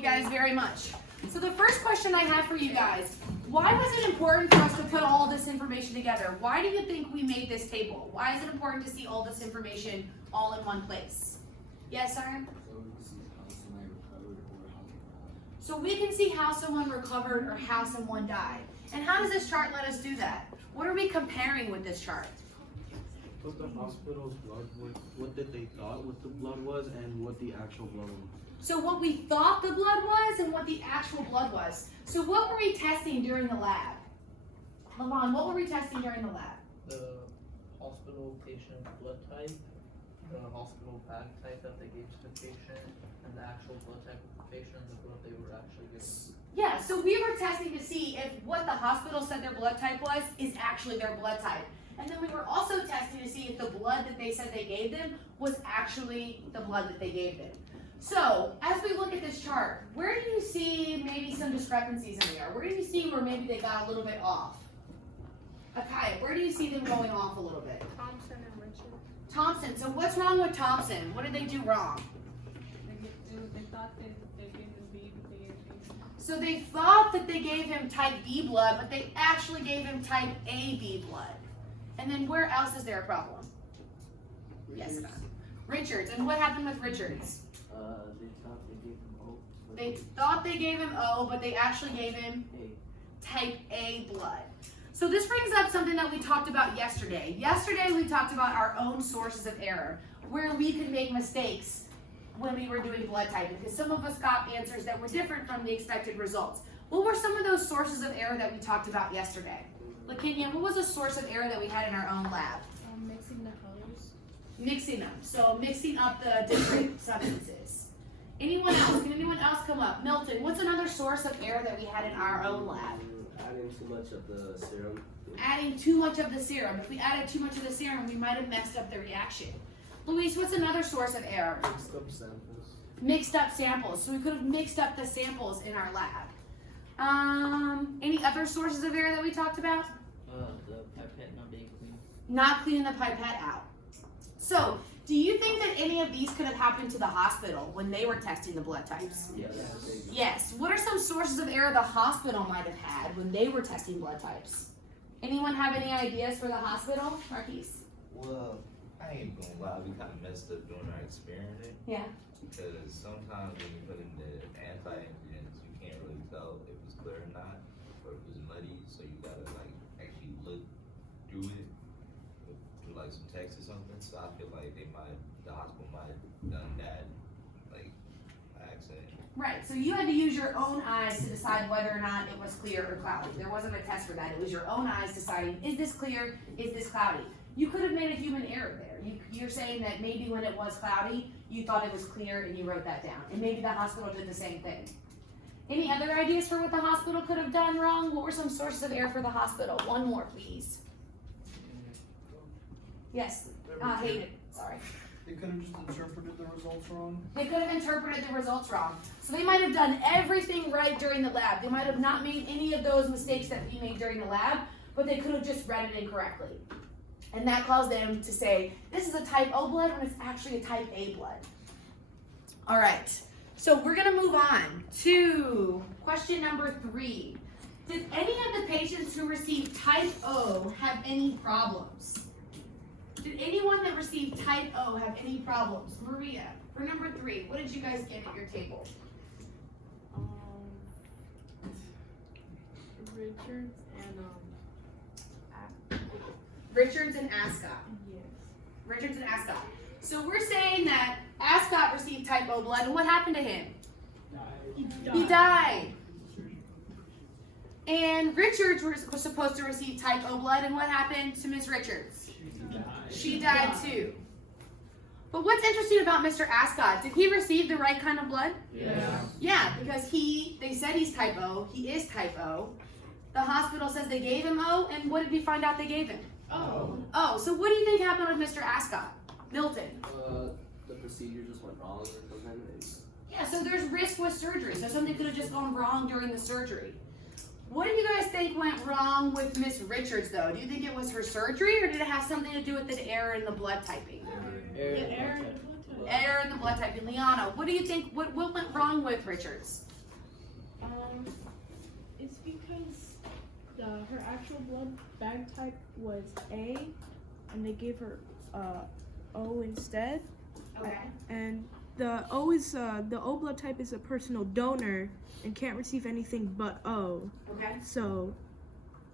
you guys very much. So the first question I have for you guys, why was it important for us to put all this information together? Why do you think we made this table? Why is it important to see all this information all in one place? Yes, Siren? So we can see how someone recovered or how someone died. And how does this chart let us do that? What are we comparing with this chart? What the hospital's blood was, what did they thought what the blood was, and what the actual blood was. So what we thought the blood was and what the actual blood was. So what were we testing during the lab? Lavon, what were we testing during the lab? The hospital patient blood type, the hospital bag type that they gave to the patient, and the actual blood type of the patient and the blood they were actually given. Yeah, so we were testing to see if what the hospital said their blood type was is actually their blood type. And then we were also testing to see if the blood that they said they gave them was actually the blood that they gave them. So, as we look at this chart, where do you see maybe some discrepancies in there? Where do you see where maybe they got a little bit off? Akaya, where do you see them going off a little bit? Thompson and Richard. Thompson, so what's wrong with Thompson? What did they do wrong? They thought they gave him B, but they gave B. So they thought that they gave him type B blood, but they actually gave him type AB blood. And then where else is there a problem? Yes, ma'am. Richards, and what happened with Richards? They thought they gave him O. They thought they gave him O, but they actually gave him A. type A blood. So this brings up something that we talked about yesterday. Yesterday we talked about our own sources of error, where we could make mistakes when we were doing blood typing, because some of us got answers that were different from the expected results. What were some of those sources of error that we talked about yesterday? Lakinia, what was a source of error that we had in our own lab? Mixing the colors. Mixing them, so mixing up the different substances. Anyone else? Can anyone else come up? Milton, what's another source of error that we had in our own lab? Adding too much of the serum. Adding too much of the serum. If we added too much of the serum, we might have messed up the reaction. Luis, what's another source of error? Mixed up samples. Mixed up samples. So we could have mixed up the samples in our lab. Any other sources of error that we talked about? The pipette not being clean. Not cleaning the pipette out. So, do you think that any of these could have happened to the hospital when they were testing the blood types? Yes. Yes. What are some sources of error the hospital might have had when they were testing blood types? Anyone have any ideas for the hospital? Marquise? Well, I ain't gonna lie, we kind of messed up during our experiment. Yeah. Because sometimes when you put in the anti-ingredients, you can't really tell if it's clear or not, or if it's muddy. So you gotta like actually look through it, through like some text or something. So I feel like the hospital might have done that, like by accident. Right. So you had to use your own eyes to decide whether or not it was clear or cloudy. There wasn't a test for that. It was your own eyes deciding, is this clear? Is this cloudy? You could have made a human error there. You're saying that maybe when it was cloudy, you thought it was clear and you wrote that down. And maybe the hospital did the same thing. Any other ideas for what the hospital could have done wrong? What were some sources of error for the hospital? One more, please. Yes. Hayden. Sorry. They could have just interpreted the results wrong. They could have interpreted the results wrong. So they might have done everything right during the lab. They might have not made any of those mistakes that we made during the lab, but they could have just read it incorrectly. And that caused them to say, this is a type O blood when it's actually a type A blood. All right, so we're gonna move on to question number 3. Did any of the patients who received type O have any problems? Did anyone that received type O have any problems? Maria, for number 3, what did you guys get at your table? Richards and Richards and Ascot. yes. Richards and Ascot. So we're saying that Ascot received type O blood, and what happened to him? He died. And Richards was supposed to receive type O blood, and what happened to Miss Richards? She died too. But what's interesting about Mr. Ascot, did he receive the right kind of blood? Yeah. Yeah, because they said he's type O, he is type O. The hospital says they gave him O, and what did we find out they gave him? Oh, so what do you think happened with Mr. Ascot? Milton? The procedure just went wrong or something. Yeah, so there's risk with surgery. So something could have just gone wrong during the surgery. What do you guys think went wrong with Miss Richards, though? Do you think it was her surgery, or did it have something to do with the error in the blood typing? The error. Error in the blood typing. Liana, what do you think? What went wrong with Richards? It's because her actual blood bag type was A, and they gave her O instead. Okay. And the O blood type is a personal donor and can't receive anything but O. Okay. So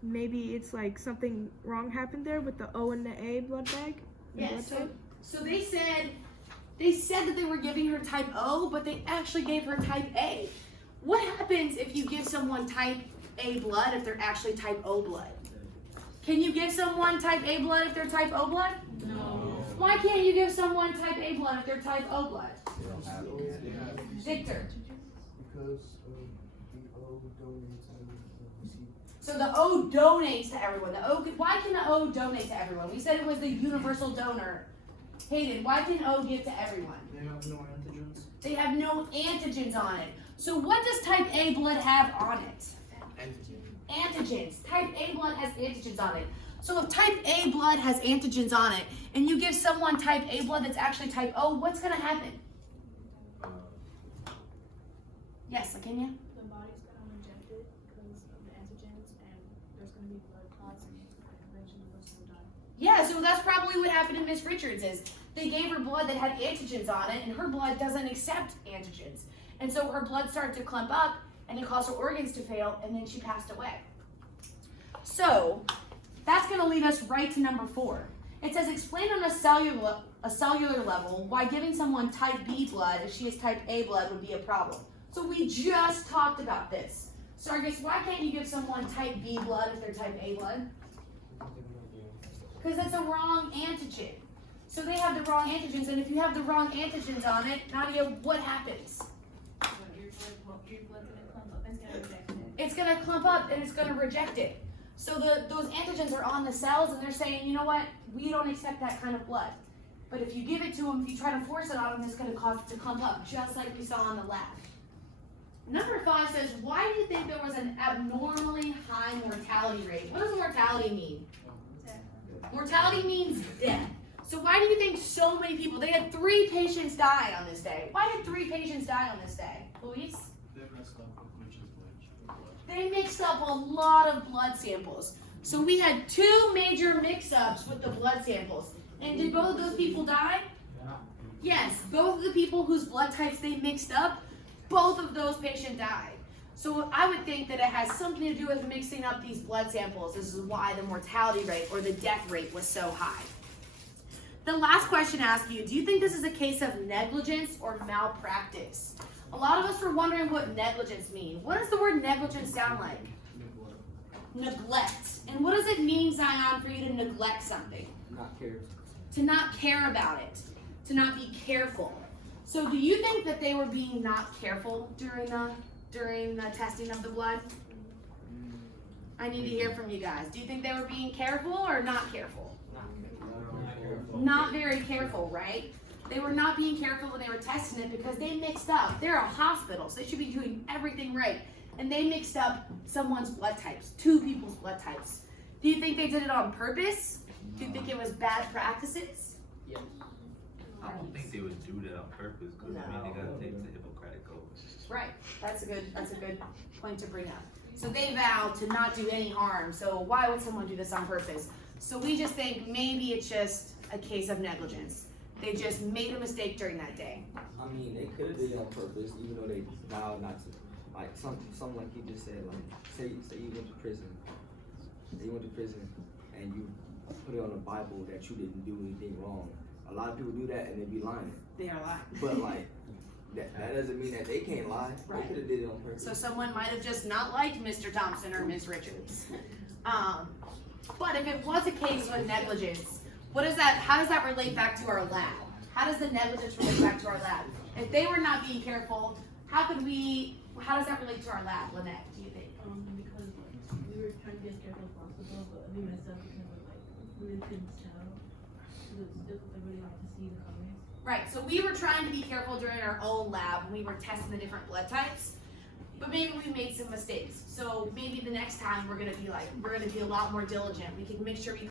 maybe it's like something wrong happened there with the O and the A blood bag. Yes. Blood type. So they said that they were giving her type O, but they actually gave her type A. What happens if you give someone type A blood if they're actually type O blood? Can you give someone type A blood if they're type O blood? No. Why can't you give someone type A blood if they're type O blood? They don't have it. Victor. Because the O donates and receive. So the O donates to everyone. Why can the O donate to everyone? We said it was the universal donor. Hayden, why can O give to everyone? They have no antigens. They have no antigens on it. So what does type A blood have on it? Antigens. Type A blood has antigens on it. So if type A blood has antigens on it, and you give someone type A blood that's actually type O, what's gonna happen? Yes, Lakenya? The body's gonna reject it because of the antigens, and there's gonna be blood clots, and eventually the person will die. Yeah, so that's probably what happened to Miss Richards is they gave her blood that had antigens on it, and her blood doesn't accept antigens. And so her blood started to clump up, and it caused her organs to fail, and then she passed away. So that's going to lead us right to number 4. It says, explain on a cellular level why giving someone type B blood if she is type A blood would be a problem. So we just talked about this. Sargis, why can't you give someone type B blood if they're type A blood? Because that's a wrong antigen. So they have the wrong antigens, and if you have the wrong antigens on it, Nadia, what happens? Your blood's gonna clump up and it's gonna reject it. It's gonna clump up and it's gonna reject it. So those antigens are on the cells, and they're saying, you know what, we don't accept that kind of blood. But if you give it to them, if you try to force it on them, it's gonna cause it to clump up, just like we saw in the lab. Number 5 says, why do you think there was an abnormally high mortality rate? What does mortality mean? Mortality means death. So why do you think so many people, they had 3 patients die on this day. Why did 3 patients die on this day? Luis? They mixed up a lot of blood samples. So we had 2 major mix-ups with the blood samples. And did both of those people die? Yes, both of the people whose blood types they mixed up, both of those patients died. So I would think that it has something to do with mixing up these blood samples. This is why the mortality rate or the death rate was so high. The last question asks you, do you think this is a case of negligence or malpractice? A lot of us were wondering what negligence means. What does the word negligence sound like? Neglect. And what does it mean, Zion, for you to neglect something? Not care. To not care about it. To not be careful. So do you think that they were being not careful during the testing of the blood? I need to hear from you guys. Do you think they were being careful or not careful? Not very careful, right? They were not being careful when they were testing it because they mixed up. They're a hospital, so they should be doing everything right. And they mixed up someone's blood types, 2 people's blood types. Do you think they did it on purpose? Do you think it was bad practices? Yes. I don't think they would do that on purpose because I mean they gotta take the Hippocratic oath. Right. That's a good point to bring up. So they vowed to not do any harm. So why would someone do this on purpose? So we just think maybe it's just a case of negligence. They just made a mistake during that day. I mean, they could have did it on purpose, even though they vowed not to. Like something like you just said. Like say you went to prison. You went to prison and you put it on the Bible that you didn't do anything wrong. A lot of people do that and they be lying. They are lying. But like that doesn't mean that they can't lie. Right. They could have did it on purpose. So someone might have just not liked Mr. Thompson or Ms. Richards. But if it was a case of negligence, how does that relate back to our lab? How does the negligence relate back to our lab? If they were not being careful, how does that relate to our lab, Lynette, do you think? Because we were trying to be as careful as possible, but we messed up because we really couldn't tell. It was really hard to see the colors. Right, so we were trying to be careful during our own lab when we were testing the different blood types, but maybe we made some mistakes. So maybe the next time we're gonna be a lot more diligent. We can make sure we